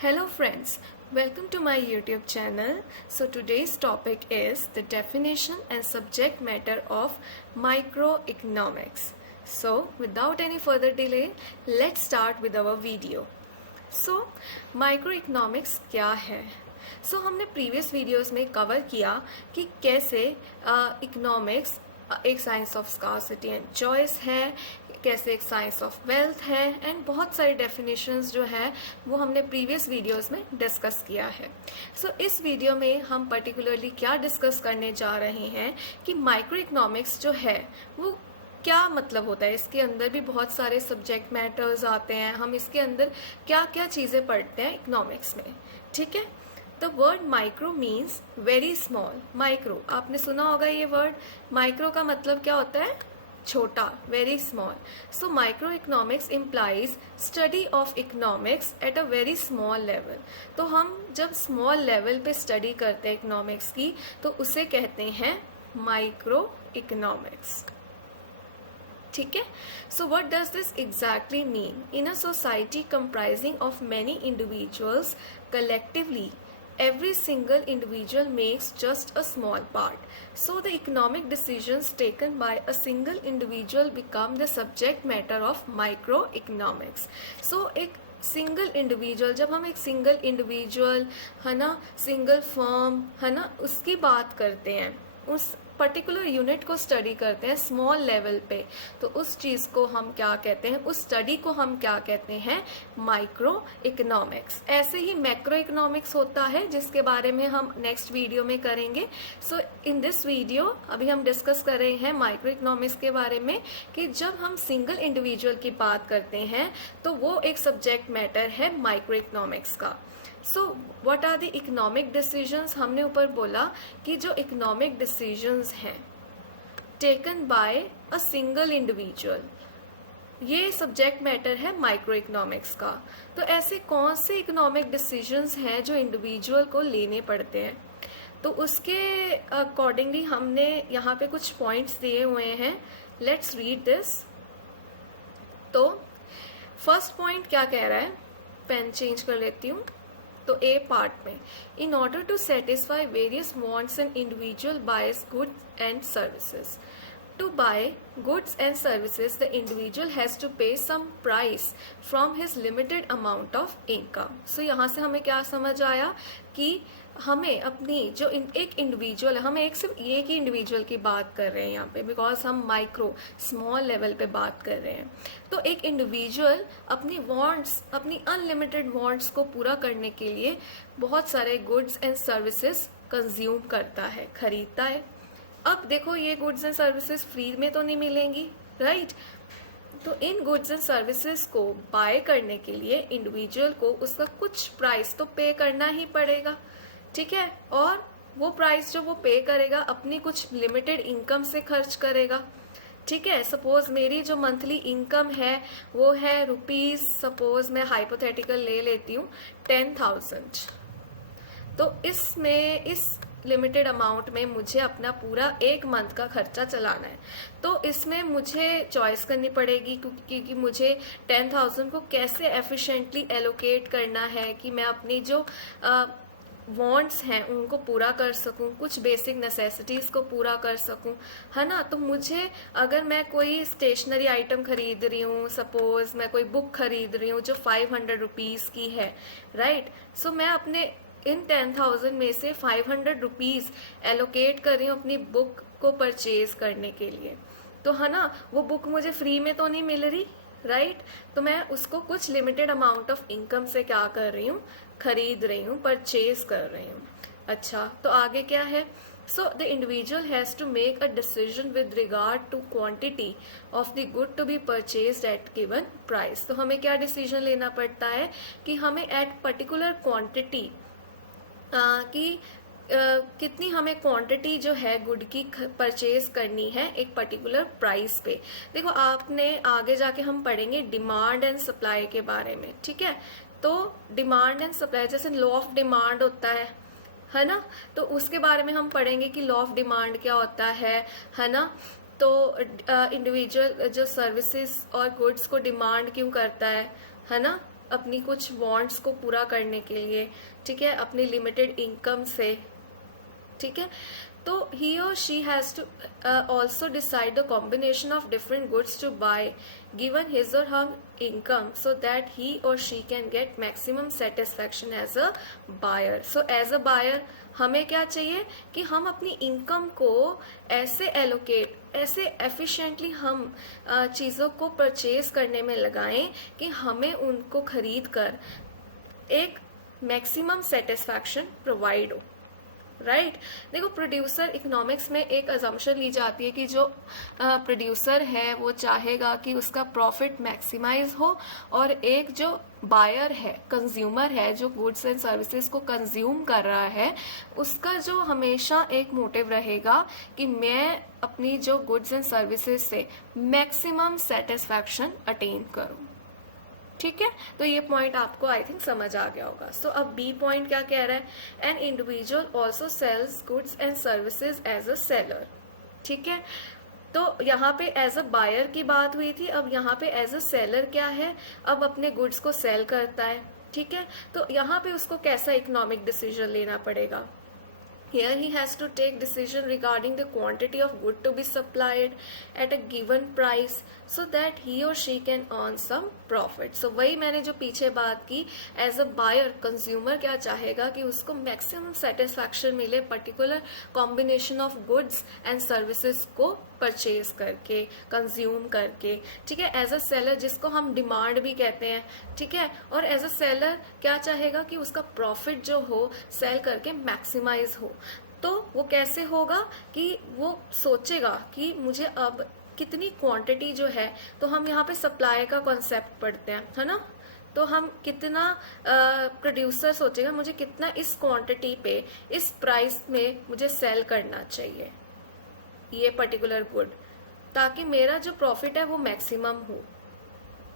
Hello friends, welcome to my YouTube channel. So today's topic is the definition and subject matter of microeconomics. So without any further delay, let's start with our video. So microeconomics क्या है? So हमने previous videos में cover किया कि कैसे economics एक science of scarcity and choice है, कैसे एक साइंस ऑफ वेल्थ है, एंड बहुत सारी डेफिनेशंस जो है वो हमने प्रीवियस वीडियोस में डिस्कस किया है. सो इस वीडियो में हम पर्टिकुलरली क्या डिस्कस करने जा रहे हैं कि माइक्रो इकोनॉमिक्स जो है वो क्या मतलब होता है. इसके अंदर भी बहुत सारे सब्जेक्ट मैटर्स आते हैं. हम इसके अंदर क्या क्या चीज़ें पढ़ते हैं इकोनॉमिक्स में. ठीक है. The word micro means very small. Micro आपने सुना होगा ये वर्ड. माइक्रो का मतलब क्या होता है? छोटा, very small. So micro economics implies study of economics at a very small level. तो हम जब स्मॉल लेवल पे स्टडी करते हैं इकोनॉमिक्स की तो उसे कहते हैं माइक्रो इकोनॉमिक्स. ठीक है. So what does this exactly mean? In a society comprising of many individuals collectively, every single individual makes just a small part. So the economic decisions taken by a single individual become the subject matter of microeconomics. So एक single individual, जब हम एक single individual है ना, single firm है ना, उसकी बात करते हैं, उस पर्टिकुलर यूनिट को स्टडी करते हैं स्मॉल लेवल पे, तो उस चीज़ को हम क्या कहते हैं, उस स्टडी को हम क्या कहते हैं? Micro economics. ऐसे ही मैक्रो इकोनॉमिक्स होता है जिसके बारे में हम नेक्स्ट वीडियो में करेंगे. सो इन दिस वीडियो अभी हम डिस्कस कर रहे हैं माइक्रो इकोनॉमिक्स के बारे में कि जब हम सिंगल इंडिविजुअल की बात करते हैं तो वो एक सब्जेक्ट मैटर है माइक्रो इकोनॉमिक्स का. So what are the economic decisions? हमने ऊपर बोला कि जो इकोनॉमिक डिसीजंस हैं taken by a single individual, ये सब्जेक्ट मैटर है माइक्रो इकोनॉमिक्स का. तो ऐसे कौन से इकोनॉमिक डिसीजंस हैं जो इंडिविजुअल को लेने पड़ते हैं? तो उसके अकॉर्डिंगली हमने यहाँ पे कुछ पॉइंट्स दिए हुए हैं. Let's read this. तो फर्स्ट पॉइंट क्या कह रहा है? पेन चेंज कर लेती हूँ. तो ए पार्ट में, in order to satisfy various wants and individual buys goods and services. To buy goods and services, the individual has to pay some price from his limited amount of income. So यहाँ से हमें क्या समझ आया कि हमें अपनी जो एक इंडिविजुअल है, हम सिर्फ एक ही इंडिविजुअल की बात कर रहे हैं यहाँ पे, बिकॉज हम माइक्रो स्मॉल लेवल पे बात कर रहे हैं. तो एक इंडिविजुअल अपनी वांट्स, अपनी अनलिमिटेड वांट्स को पूरा करने के लिए बहुत सारे गुड्स एंड सर्विसेज कंज्यूम करता है, खरीदता है. अब देखो ये गुड्स एंड सर्विसेज फ्री में तो नहीं मिलेंगी, राइट? तो इन गुड्स एंड सर्विसेज को बाय करने के लिए इंडिविजुअल को उसका कुछ प्राइस तो पे करना ही पड़ेगा. ठीक है. और वो प्राइस जो वो पे करेगा अपनी कुछ लिमिटेड इनकम से खर्च करेगा. ठीक है. सपोज मेरी जो मंथली इनकम है वो है रुपीज, सपोज मैं हाइपोथेटिकल ले लेती हूँ 10,000. तो इसमें इस लिमिटेड अमाउंट में मुझे अपना पूरा एक मंथ का खर्चा चलाना है. तो इसमें मुझे चॉइस करनी पड़ेगी क्योंकि मुझे 10,000 को कैसे एफिशिएंटली एलोकेट करना है कि मैं अपनी जो वांट्स हैं उनको पूरा कर सकूं, कुछ बेसिक नेसेसिटीज़ को पूरा कर सकूं, है ना. तो मुझे अगर मैं कोई स्टेशनरी आइटम खरीद रही हूँ, सपोज मैं कोई बुक खरीद रही हूँ जो 500 रुपीज़ की है, राइट. सो मैं अपने इन 10,000 में से 500 रुपीज़ एलोकेट कर रही हूँ अपनी बुक को परचेज करने के लिए. तो है ना, वो बुक मुझे फ्री में तो नहीं मिल रही, राइट. तो मैं उसको कुछ लिमिटेड अमाउंट ऑफ इनकम से क्या कर रही हूँ? खरीद रही हूँ, परचेज कर रही हूँ. अच्छा, तो आगे क्या है? So the individual has to make a decision with regard to quantity of the good to be purchase at given price. तो हमें क्या डिसीजन लेना पड़ता है कि हमें एट पर्टिकुलर क्वांटिटी कि कितनी हमें क्वांटिटी जो है गुड की परचेज करनी है एक पर्टिकुलर प्राइस पे. देखो आपने आगे जाके हम पढ़ेंगे डिमांड एंड सप्लाई के बारे में. ठीक है. तो डिमांड एंड सप्लाई, जैसे लॉ ऑफ डिमांड होता है ना, तो उसके बारे में हम पढ़ेंगे कि लॉ ऑफ डिमांड क्या होता है ना. तो इंडिविजुअल जो सर्विसेज और गुड्स को डिमांड क्यों करता है ना, अपनी कुछ वांट्स को पूरा करने के लिए, ठीक है, अपनी लिमिटेड इनकम से, ठीक है, तो he or she has to also decide the combination of different goods to buy given his or her income so that he or she can get maximum satisfaction as a buyer. So as a buyer हमें क्या चाहिए कि हम अपनी income को ऐसे allocate, ऐसे efficiently हम चीज़ों को परचेज करने में लगाएं कि हमें उनको खरीद कर एक मैक्सिमम सेटिस्फैक्शन प्रोवाइड हो, राइट देखो, प्रोड्यूसर इकोनॉमिक्स में एक अजम्पशन ली जाती है कि जो प्रोड्यूसर है वो चाहेगा कि उसका प्रॉफिट मैक्सिमाइज हो, और एक जो बायर है, कंज्यूमर है, जो गुड्स एंड सर्विसेज को कंज्यूम कर रहा है, उसका जो हमेशा एक मोटिव रहेगा कि मैं अपनी जो गुड्स एंड सर्विसेज से मैक्सिमम सेटिस्फैक्शन अटेन करूं, ठीक है। तो ये पॉइंट आपको आई थिंक समझ आ गया होगा। सो अब बी पॉइंट क्या कह रहा है, an individual also sells goods and services as a seller, ठीक है। तो यहाँ पे एज अ बायर की बात हुई थी, अब यहाँ पे एज अ सेलर क्या है, अब अपने गुड्स को सेल करता है, ठीक है। तो यहाँ पे उसको कैसा इकोनॉमिक डिसीजन लेना पड़ेगा, here he has to take decision regarding the quantity of good to be supplied at a given price so that he or she can earn some profit. So वही मैंने जो पीछे बात की, as a buyer consumer क्या चाहेगा कि उसको maximum satisfaction मिले particular combination of goods and services को परचेज करके, कंज्यूम करके, ठीक है। एज अ सेलर जिसको हम डिमांड भी कहते हैं, ठीक है, और एज अ सेलर क्या चाहेगा कि उसका प्रॉफिट जो हो सेल करके मैक्सिमाइज हो। तो वो कैसे होगा कि वो सोचेगा कि मुझे अब कितनी क्वांटिटी जो है, तो हम यहाँ पे सप्लाई का कॉन्सेप्ट पढ़ते हैं, है ना, तो हम कितना प्रोड्यूसर सोचेगा मुझे कितना इस क्वांटिटी पे, इस प्राइस में मुझे सेल करना चाहिए ये पर्टिकुलर गुड, ताकि मेरा जो प्रॉफिट है वो मैक्सिमम हो,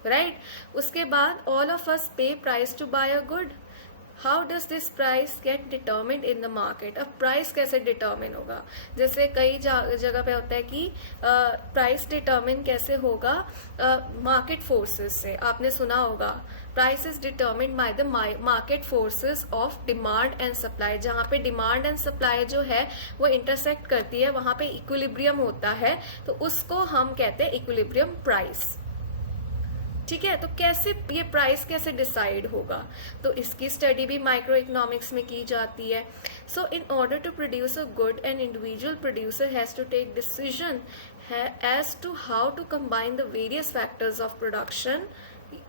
राइट। उसके बाद all of us pay price to buy a good, how does this price get determined in the market. अब प्राइस कैसे डिटर्मिन होगा, जैसे कई जगह पे होता है कि प्राइस डिटर्मिन कैसे होगा, मार्केट फोर्सेस से, आपने सुना होगा price is determined by the market forces of demand and supply. जहाँ पे डिमांड एंड सप्लाई जो है वो इंटरसेक्ट करती है, वहां पे इक्विलिब्रियम होता है, तो उसको हम कहते हैं इक्विलिब्रियम प्राइस, ठीक है। तो कैसे ये प्राइस कैसे डिसाइड होगा, तो इसकी स्टडी भी माइक्रो इकोनॉमिक्स में की जाती है। So in order to produce a good, an individual producer has to take decision as to how to combine the various factors of production.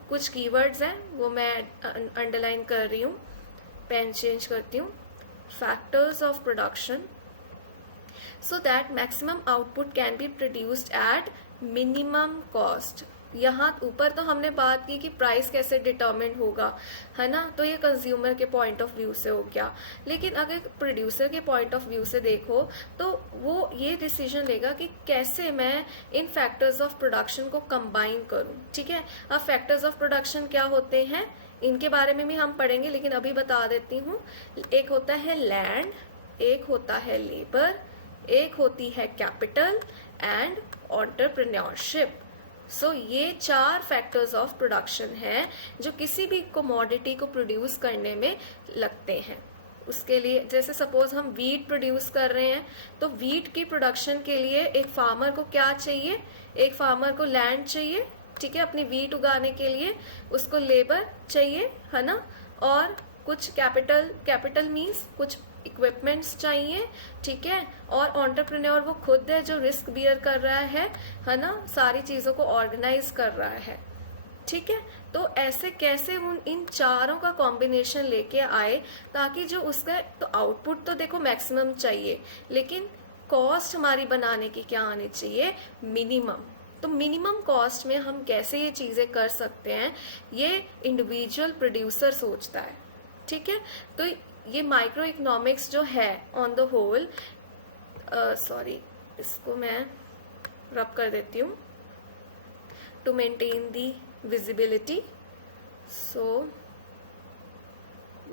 कुछ कीवर्ड्स हैं वो मैं अंडरलाइन कर रही हूँ, पेन चेंज करती हूँ, factors of production so that maximum output can be produced at minimum cost। यहाँ ऊपर तो हमने बात की कि प्राइस कैसे डिटरमिन होगा, है ना, तो ये कंज्यूमर के पॉइंट ऑफ व्यू से हो गया। लेकिन अगर प्रोड्यूसर के पॉइंट ऑफ व्यू से देखो तो वो ये डिसीजन लेगा कि कैसे मैं इन फैक्टर्स ऑफ प्रोडक्शन को कंबाइन करूं, ठीक है। अब फैक्टर्स ऑफ प्रोडक्शन क्या होते हैं, इनके बारे में भी हम पढ़ेंगे, लेकिन अभी बता देती हूँ। एक होता है लैंड, एक होता है लेबर, एक होती है कैपिटल एंड एंटरप्रेन्योरशिप। सो ये 4 फैक्टर्स ऑफ प्रोडक्शन हैं जो किसी भी कमोडिटी को प्रोड्यूस करने में लगते हैं। उसके लिए जैसे सपोज हम वीट प्रोड्यूस कर रहे हैं, तो वीट की प्रोडक्शन के लिए एक फार्मर को क्या चाहिए, एक फार्मर को लैंड चाहिए, ठीक है, अपनी वीट उगाने के लिए उसको लेबर चाहिए, है ना, और कुछ कैपिटल मीन्स कुछ इक्विपमेंट्स चाहिए, ठीक है, और एंटरप्रेन्योर वो खुद है जो रिस्क बियर कर रहा है ना, सारी चीजों को ऑर्गेनाइज कर रहा है, ठीक है। तो ऐसे कैसे इन चारों का कॉम्बिनेशन लेके आए ताकि जो उसका तो आउटपुट तो देखो मैक्सिमम चाहिए, लेकिन कॉस्ट हमारी बनाने की क्या आनी चाहिए, मिनिमम। तो मिनिमम कॉस्ट में हम कैसे ये चीजें कर सकते हैं, ये इंडिविजुअल प्रोड्यूसर सोचता है, ठीक है। तो ये माइक्रो इकोनॉमिक्स जो है ऑन द होल, सॉरी इसको मैं रब कर देती हूँ to maintain the visibility. So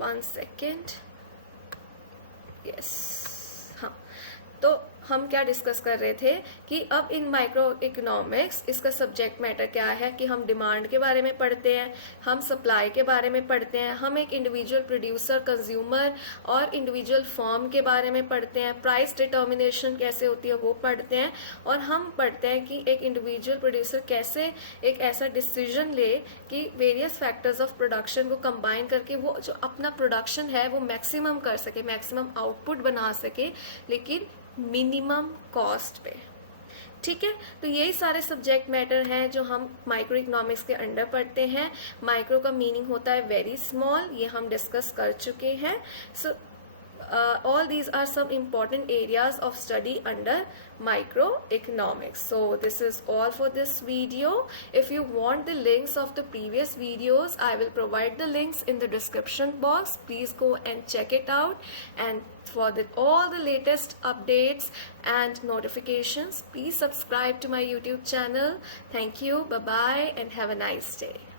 1 second, yes, हाँ, तो हम क्या डिस्कस कर रहे थे कि अब इन माइक्रो इकोनॉमिक्स इसका सब्जेक्ट मैटर क्या है कि हम डिमांड के बारे में पढ़ते हैं, हम सप्लाई के बारे में पढ़ते हैं, हम एक इंडिविजुअल प्रोड्यूसर, कंज्यूमर और इंडिविजुअल फर्म के बारे में पढ़ते हैं, प्राइस डिटर्मिनेशन कैसे होती है वो पढ़ते हैं, और हम पढ़ते हैं कि एक इंडिविजुअल प्रोड्यूसर कैसे एक ऐसा डिसीजन ले कि वेरियस फैक्टर्स ऑफ प्रोडक्शन को कंबाइन करके वो जो अपना प्रोडक्शन है वो मैक्सिमम कर सके, मैक्सिमम आउटपुट बना सके, लेकिन मिनिमम कॉस्ट पे। ठीक है, तो यही सारे सब्जेक्ट मैटर हैं जो हम माइक्रो इकोनॉमिक्स के अंडर पढ़ते हैं। माइक्रो का मीनिंग होता है वेरी स्मॉल, ये हम डिस्कस कर चुके हैं। सो all these are some important areas of study under microeconomics. So this is all for this video. If you want the links of the previous videos, I will provide the links in the description box. Please go and check it out, and for all the latest updates and notifications, please subscribe to my YouTube channel. Thank you, bye bye, and have a nice day.